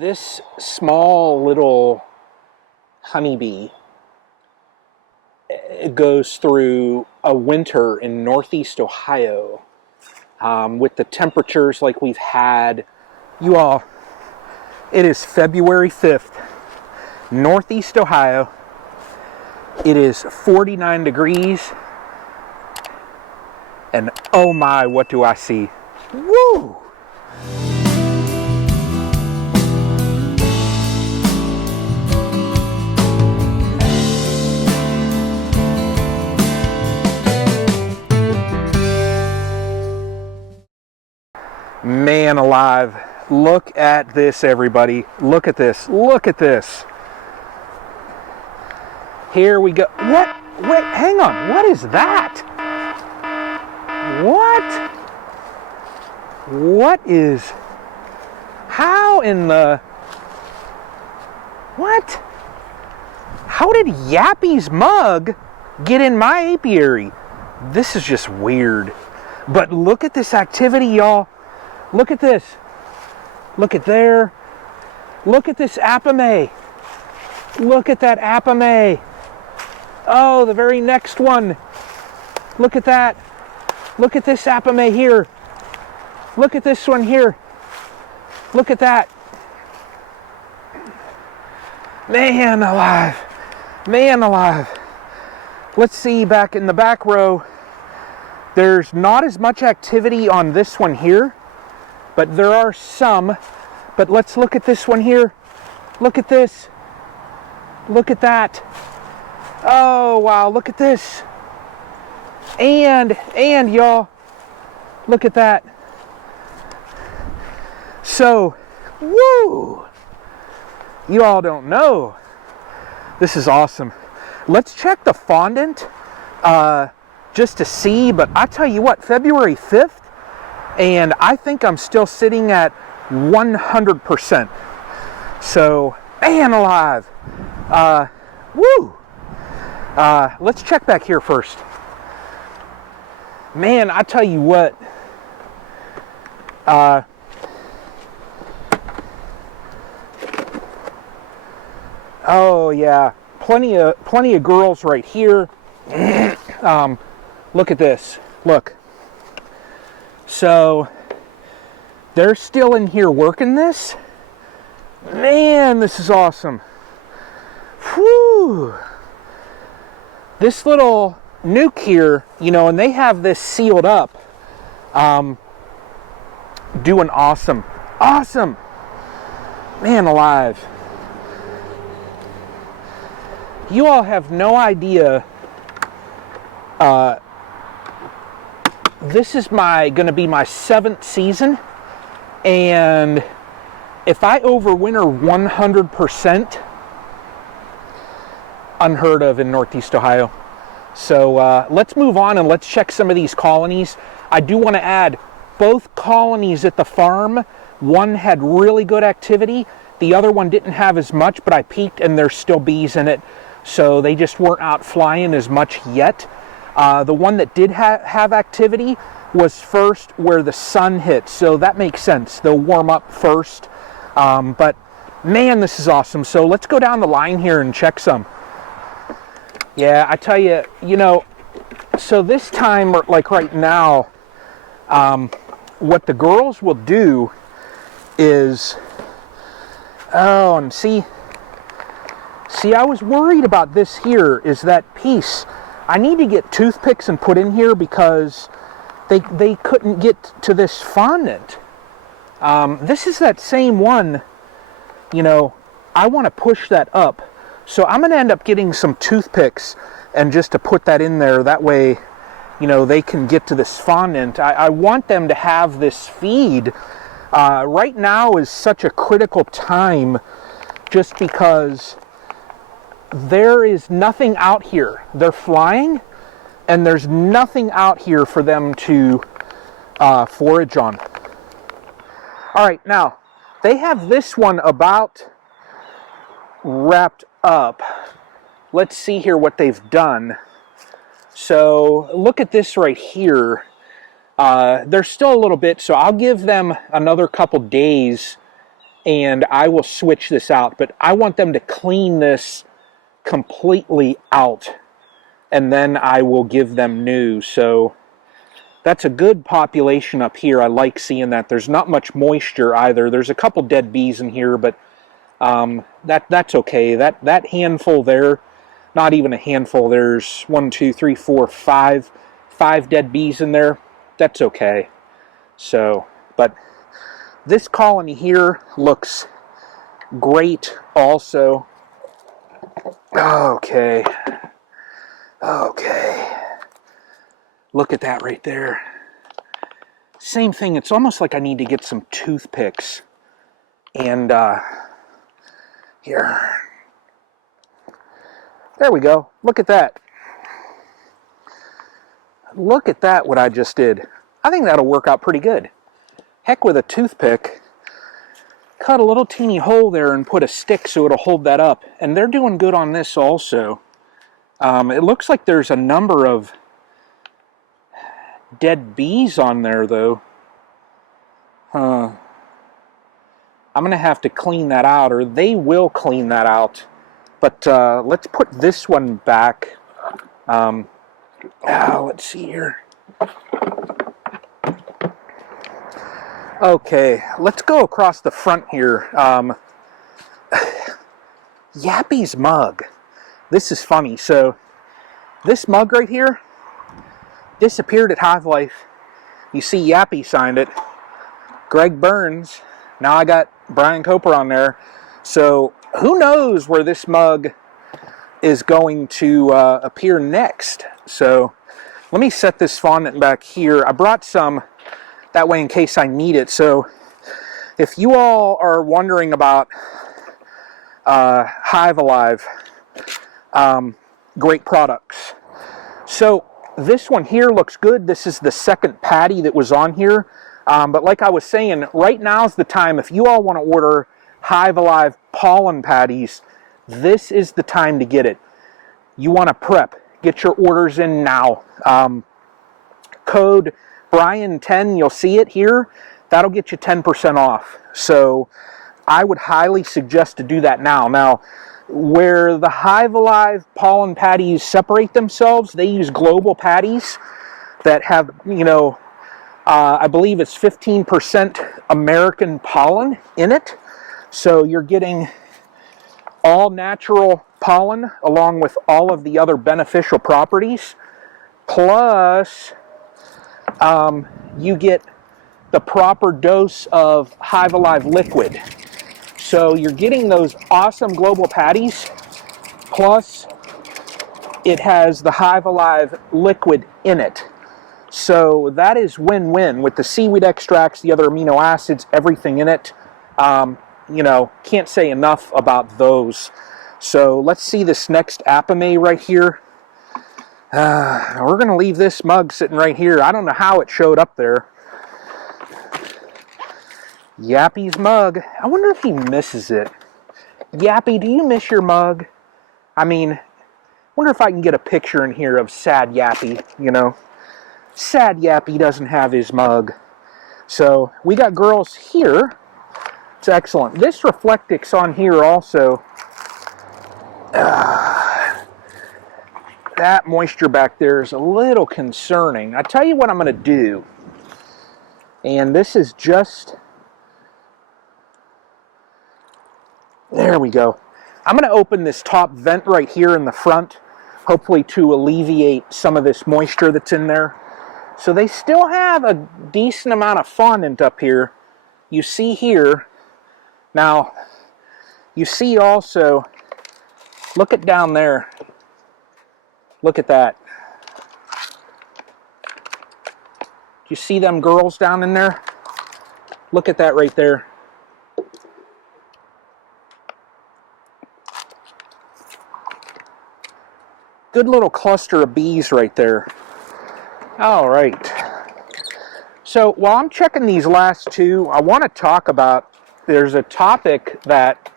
This small little honeybee goes through a winter in Northeast Ohio with the temperatures like we've had. You all, it is February 5th, Northeast Ohio. It is 49 degrees, and oh my, what do I see? Woo! Man alive, look at this, everybody. Look at this, look at this. Here we go. What? Wait, hang on, what is that? What? What is, how in the, what? How did Yappys Mug get in my apiary? This is just weird. But look at this activity, y'all. Look at this. Look at there. Look at this Apimaye. Look at that Apimaye. Oh, the very next one. Look at that. Look at this Apimaye here. Look at this one here. Look at that. Man alive. Man alive. Let's see, back in the back row, there's not as much activity on this one here, but there are some. But let's look at this one here. Look at this. Look at that. Oh, wow, look at this. And y'all, look at that. So, woo! You all don't know. This is awesome. Let's check the fondant just to see, but I tell you what, February 5th, and I think I'm still sitting at 100%. So, man alive. Woo! Let's check back here first. Man, I tell you what. Oh yeah, plenty of girls right here. Look at this. Look. So they're still in here working this. Man, this is awesome. Whew. This little nuke here, you know, and they have this sealed up. Doing awesome. Awesome. Man alive. You all have no idea. This is gonna be my 7th season, and if I overwinter 100%, unheard of in Northeast Ohio. So let's move on and let's check some of these colonies. I do want to add, both colonies at the farm, one had really good activity, the other one didn't have as much, but I peeked and there's still bees in it, so they just weren't out flying as much yet. The one that did have activity was first where the sun hits, so that makes sense. They'll warm up first. But man, this is awesome. So let's go down the line here and check some. Yeah, I tell you, you know, so this time, like right now, what the girls will do is, oh, and see, I was worried about this here, is that piece. I need to get toothpicks and put in here because they couldn't get to this fondant. This is that same one, you know, I want to push that up. So I'm going to end up getting some toothpicks and just to put that in there. That way, you know, they can get to this fondant. I want them to have this feed. Right now is such a critical time just because there is nothing out here. They're flying and there's nothing out here for them to forage on. All right, now they have this one about wrapped up. Let's see here what they've done. So look at this right here. There's still a little bit, so I'll give them another couple days and I will switch this out. But I want them to clean this completely out, and then I will give them new. So that's a good population up here. I like seeing that. There's not much moisture either. There's a couple dead bees in here, but that's okay. That handful there, not even a handful. There's 1, 2, 3, 4, 5 dead bees in there. That's okay. So, but this colony here looks great also. Okay. Look at that right there. Same thing. It's almost like I need to get some toothpicks. And here. There we go. Look at that. Look at that, what I just did. I think that'll work out pretty good. Heck with a toothpick. Cut a little teeny hole there and put a stick so it'll hold that up. And they're doing good on this also. It looks like there's a number of dead bees on there though. I'm going to have to clean that out, or they will clean that out. But let's put this one back. Let's see here. Okay, let's go across the front here. Yappys Mug. This is funny. So, this mug right here disappeared at Hive Life. You see Yappy signed it. Greg Burns. Now I got Brian Coper on there. So, who knows where this mug is going to appear next. So, let me set this fondant back here. I brought some that way in case I need it. So, if you all are wondering about Hive Alive, great products. So, this one here looks good. This is the second patty that was on here. But like I was saying, right now is the time. If you all want to order Hive Alive pollen patties, this is the time to get it. You want to prep. Get your orders in now. Code Brian10, you'll see it here. That'll get you 10% off. So I would highly suggest to do that now. Now, where the Hive Alive pollen patties separate themselves, they use global patties that have, you know, I believe it's 15% American pollen in it. So you're getting all natural pollen along with all of the other beneficial properties. Plus, you get the proper dose of Hive Alive liquid. So you're getting those awesome global patties, plus it has the Hive Alive liquid in it. So that is win-win with the seaweed extracts, the other amino acids, everything in it. You know, can't say enough about those. So let's see this next Apimaye right here. We're going to leave this mug sitting right here. I don't know how it showed up there. Yappy's Mug. I wonder if he misses it. Yappy, do you miss your mug? I mean, wonder if I can get a picture in here of sad Yappy, you know. Sad Yappy doesn't have his mug. So, we got girls here. It's excellent. This Reflectix on here also. That moisture back there is a little concerning. I tell you what I'm going to do. And this is just... There we go. I'm going to open this top vent right here in the front, hopefully to alleviate some of this moisture that's in there. So they still have a decent amount of fondant up here. You see here. Now, you see also, look at down there. Look at that. Do you see them girls down in there? Look at that right there. Good little cluster of bees right there. All right. So while I'm checking these last two, I want to talk about, there's a topic that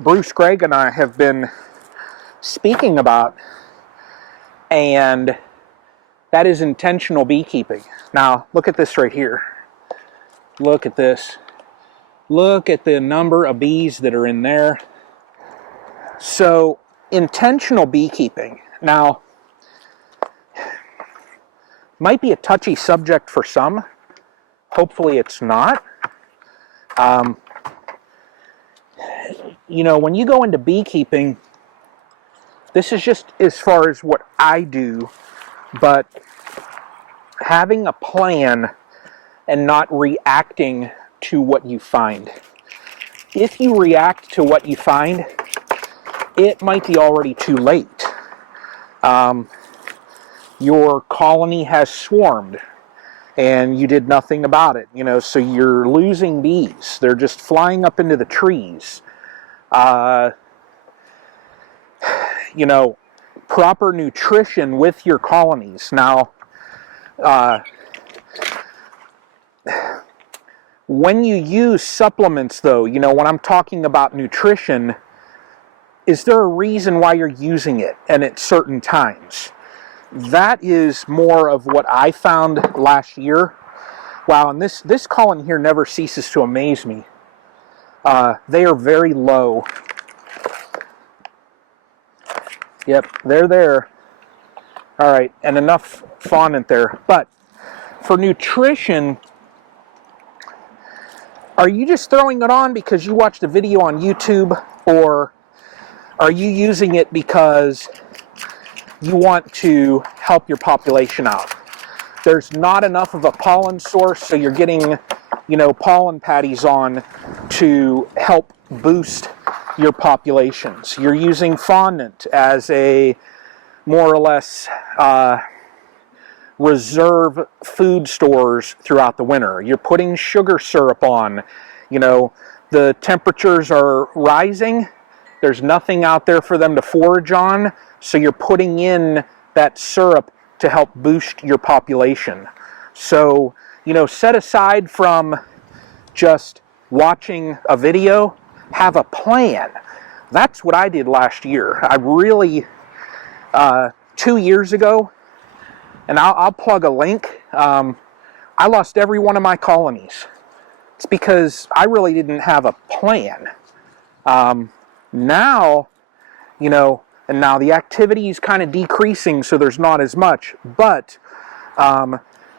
Bruce Craig and I have been speaking about, and that is intentional beekeeping. Now, look at this right here. Look at this. Look at the number of bees that are in there. So, intentional beekeeping. Now, might be a touchy subject for some. Hopefully it's not. You know, when you go into beekeeping, this is just as far as what I do, but having a plan and not reacting to what you find. If you react to what you find, it might be already too late. Your colony has swarmed and you did nothing about it, you know, so you're losing bees. They're just flying up into the trees. You know, proper nutrition with your colonies. Now, when you use supplements, though, you know, when I'm talking about nutrition, is there a reason why you're using it and at certain times? That is more of what I found last year. Wow, and this colony here never ceases to amaze me. They are very low. Yep, they're there. All right, and enough fondant there. But for nutrition, are you just throwing it on because you watched a video on YouTube, or are you using it because you want to help your population out? There's not enough of a pollen source, so you're getting, you know, pollen patties on to help boost your populations. You're using fondant as a more or less reserve food stores throughout the winter. You're putting sugar syrup on. You know, the temperatures are rising. There's nothing out there for them to forage on, so you're putting in that syrup to help boost your population. So, you know, set aside from just watching a video, have a plan. That's what I did last year. I really, 2 years ago, and I'll plug a link, I lost every one of my colonies. It's because I really didn't have a plan. Now, you know, and now the activity is kind of decreasing, so there's not as much. But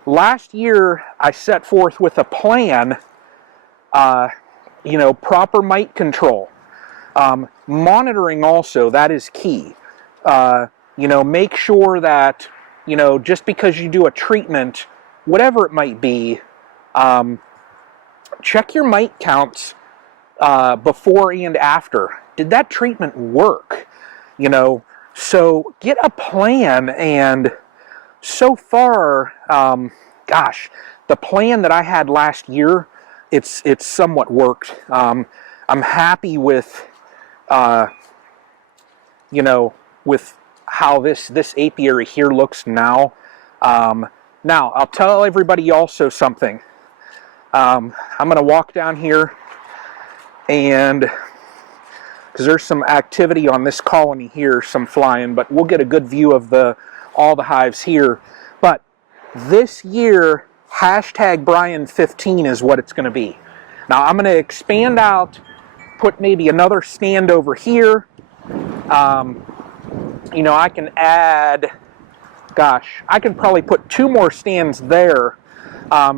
last year, I set forth with a plan, you know, proper mite control. Monitoring also, that is key. You know, make sure that, you know, just because you do a treatment, whatever it might be, check your mite counts before and after. Did that treatment work? You know, so get a plan. And so far, gosh, the plan that I had last year, it's somewhat worked. I'm happy with, you know, with how this apiary here looks now. Now, I'll tell everybody also something. I'm going to walk down here, and because there's some activity on this colony here, some flying, but we'll get a good view of all the hives here. But this year, hashtag Brian15 is what it's going to be. Now, I'm going to expand out, put maybe another stand over here. You know, I can add, gosh, I can probably put 2 more stands there,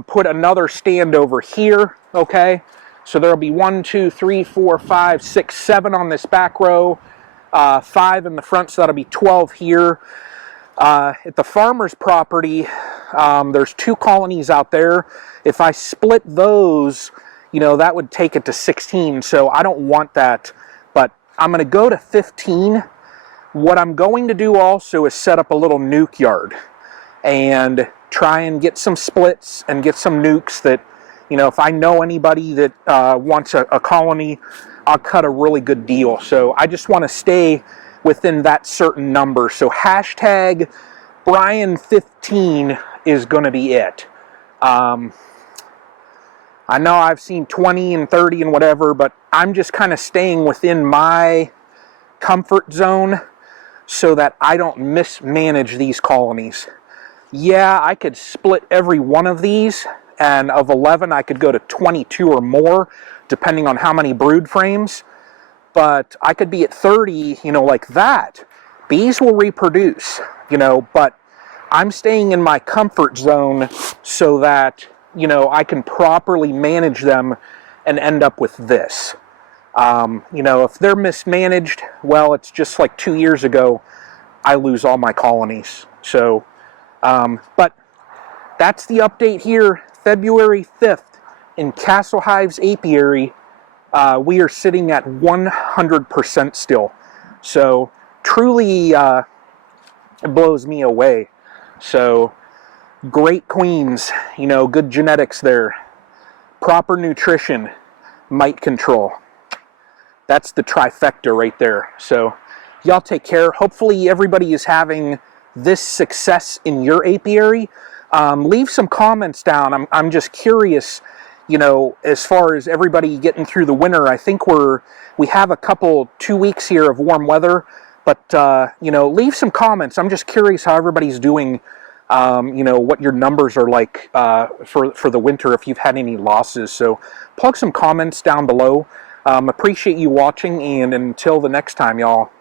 put another stand over here, okay? So there'll be 1, 2, 3, 4, 5, 6, 7 on this back row, 5 in the front, so that'll be 12 here. At the farmer's property, there's 2 colonies out there. If I split those, you know, that would take it to 16, so I don't want that, but I'm going to go to 15. What I'm going to do also is set up a little nuke yard and try and get some splits and get some nukes that, you know, if I know anybody that wants a colony, I'll cut a really good deal. So I just want to stay within that certain number. So hashtag Brian15 is going to be it. I know I've seen 20 and 30 and whatever, but I'm just kind of staying within my comfort zone so that I don't mismanage these colonies. Yeah, I could split every one of these, and of 11 I could go to 22 or more, depending on how many brood frames. But I could be at 30, you know, like that. Bees will reproduce, you know, but I'm staying in my comfort zone so that, you know, I can properly manage them and end up with this. You know, if they're mismanaged, well, it's just like 2 years ago, I lose all my colonies. So, but that's the update here, February 5th in Castle Hives Apiary. We are sitting at 100% still. So, truly, it blows me away. So, great queens, you know, good genetics there. Proper nutrition, mite control. That's the trifecta right there. So, y'all take care. Hopefully, everybody is having this success in your apiary. Leave some comments down. I'm just curious, you know, as far as everybody getting through the winter. I think we have a couple 2 weeks here of warm weather, but you know, leave some comments. I'm just curious how everybody's doing. You know, what your numbers are like for the winter, if you've had any losses. So plug some comments down below. Appreciate you watching, and until the next time, y'all.